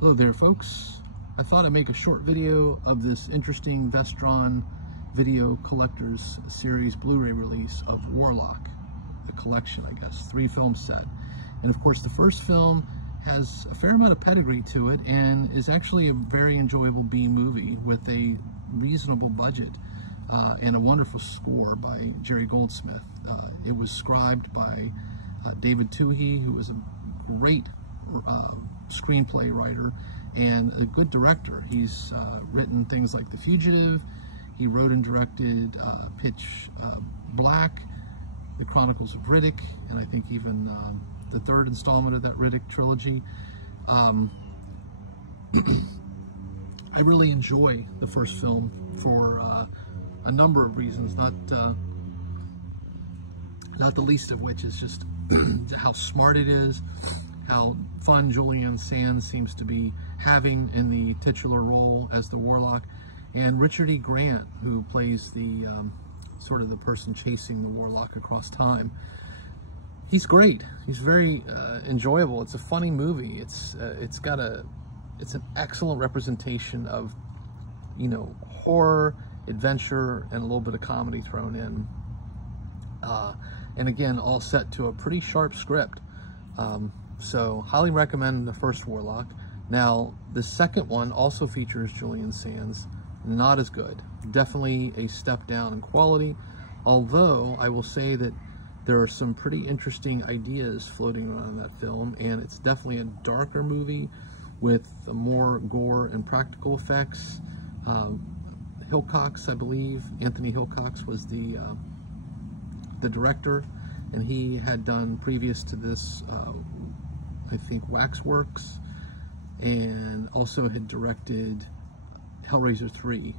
Hello there, folks. I thought I'd make a short video of this interesting Vestron video collector's series Blu-ray release of Warlock, the collection, I guess, 3-film set. And of course, the first film has a fair amount of pedigree to it and is actually a very enjoyable B movie with a reasonable budget and a wonderful score by Jerry Goldsmith. It was scribed by David Toohey, who was a great screenplay writer and a good director. He's written things like The Fugitive. He wrote and directed Pitch Black, The Chronicles of Riddick, and I think even the third installment of that Riddick trilogy. I really enjoy the first film for a number of reasons, not the least of which is just how smart it is, how fun Julian Sands seems to be having in the titular role as the Warlock, and Richard E. Grant, who plays the sort of the person chasing the Warlock across time. He's great. He's very enjoyable. It's a funny movie. It's an excellent representation of, you know, horror, adventure, and a little bit of comedy thrown in. And again, all set to a pretty sharp script. So highly recommend the first Warlock. Now, the second one also features Julian Sands. Not as good. Definitely a step down in quality. Although I will say that there are some pretty interesting ideas floating around in that film, and it's definitely a darker movie with more gore and practical effects. Hillcox, I believe, Anthony Hillcox was the director, and he had done previous to this, I think, Waxworks, and also had directed Hellraiser 3,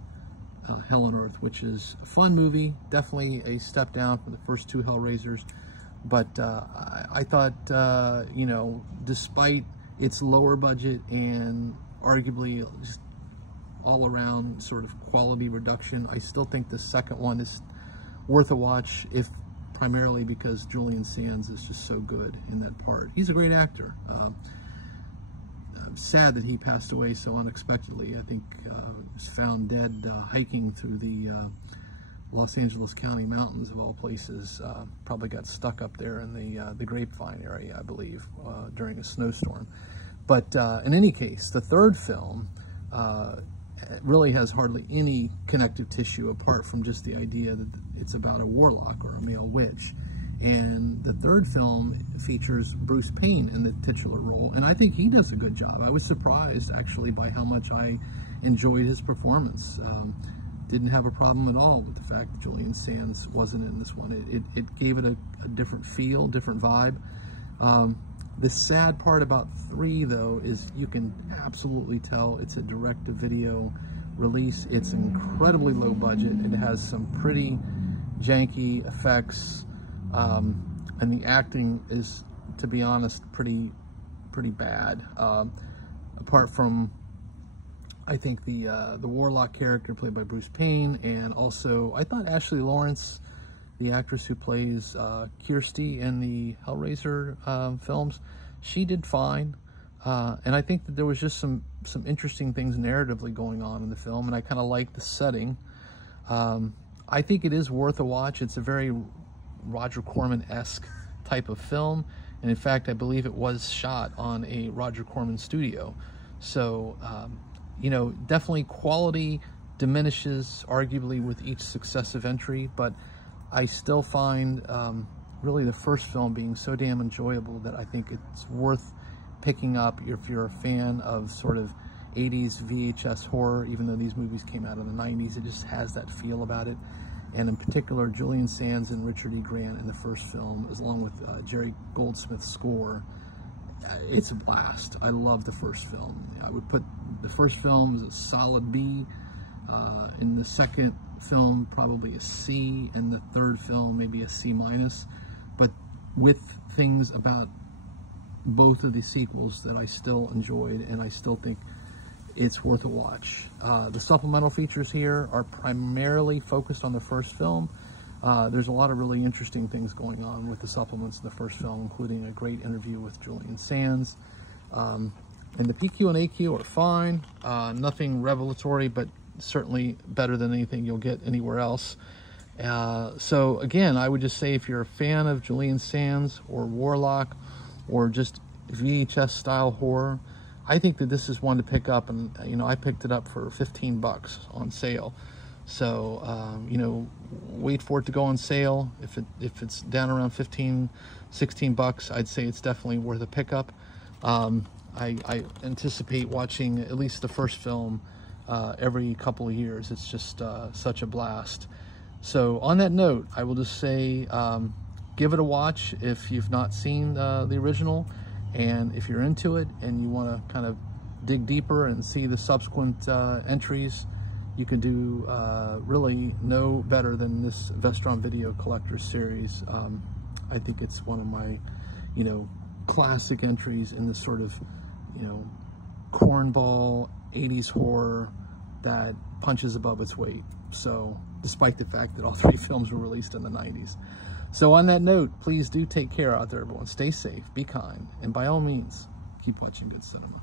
Hell on Earth, which is a fun movie, definitely a step down from the first two Hellraisers, but I thought, you know, despite its lower budget and arguably just all around sort of quality reduction, I still think the second one is worth a watch, if primarily because Julian Sands is just so good in that part. He's a great actor. I'm sad that he passed away so unexpectedly. I think he was found dead hiking through the Los Angeles County mountains, of all places. Probably got stuck up there in the Grapevine area, I believe, during a snowstorm. But in any case, the third film really has hardly any connective tissue apart from just the idea that it's about a warlock or a male witch. And the third film features Bruce Payne in the titular role, and I think he does a good job. I was surprised, actually, by how much I enjoyed his performance. Didn't have a problem at all with the fact that Julian Sands wasn't in this one. It gave it a different feel, different vibe. The sad part about 3, though, is you can absolutely tell it's a direct-to-video release. It's incredibly low budget. It has some pretty janky effects, and the acting is, to be honest, pretty bad. Apart from, I think, the Warlock character played by Bruce Payne, and also I thought Ashley Lawrence, the actress who plays Kirsty in the Hellraiser films, she did fine. And I think that there was just some interesting things narratively going on in the film, and I kind of like the setting. I think it is worth a watch. It's a very Roger Corman-esque type of film, and in fact, I believe it was shot on a Roger Corman studio. So, you know, definitely quality diminishes arguably with each successive entry, but I still find really the first film being so damn enjoyable that I think it's worth picking up if you're a fan of sort of 80s VHS horror. Even though these movies came out in the 90s, it just has that feel about it. And in particular, Julian Sands and Richard E. Grant in the first film, along with Jerry Goldsmith's score, it's a blast. I love the first film. I would put the first film as a solid B, in the second film probably a C, and the third film maybe a C-, but with things about both of the sequels that I still enjoyed, and I still think it's worth a watch. The supplemental features here are primarily focused on the first film. There's a lot of really interesting things going on with the supplements in the first film, including a great interview with Julian Sands. And the PQ and AQ are fine. Nothing revelatory, but certainly better than anything you'll get anywhere else. So again, I would just say if you're a fan of Julian Sands or Warlock or just VHS style horror, I think that this is one to pick up. And you know, I picked it up for 15 bucks on sale. So you know, wait for it to go on sale. If it's down around 15, 16 bucks, I'd say it's definitely worth a pickup. I anticipate watching at least the first film every couple of years. It's just such a blast. So on that note, I will just say give it a watch if you've not seen the original, and if you're into it and you want to kind of dig deeper and see the subsequent entries, you can do really no better than this Vestron Video Collector Series. I think it's one of my, you know, classic entries in this sort of, you know, cornball 80s horror that punches above its weight. So despite the fact that all three films were released in the 90s. So on that note, please do take care out there, everyone. Stay safe, be kind, and by all means, keep watching good cinema.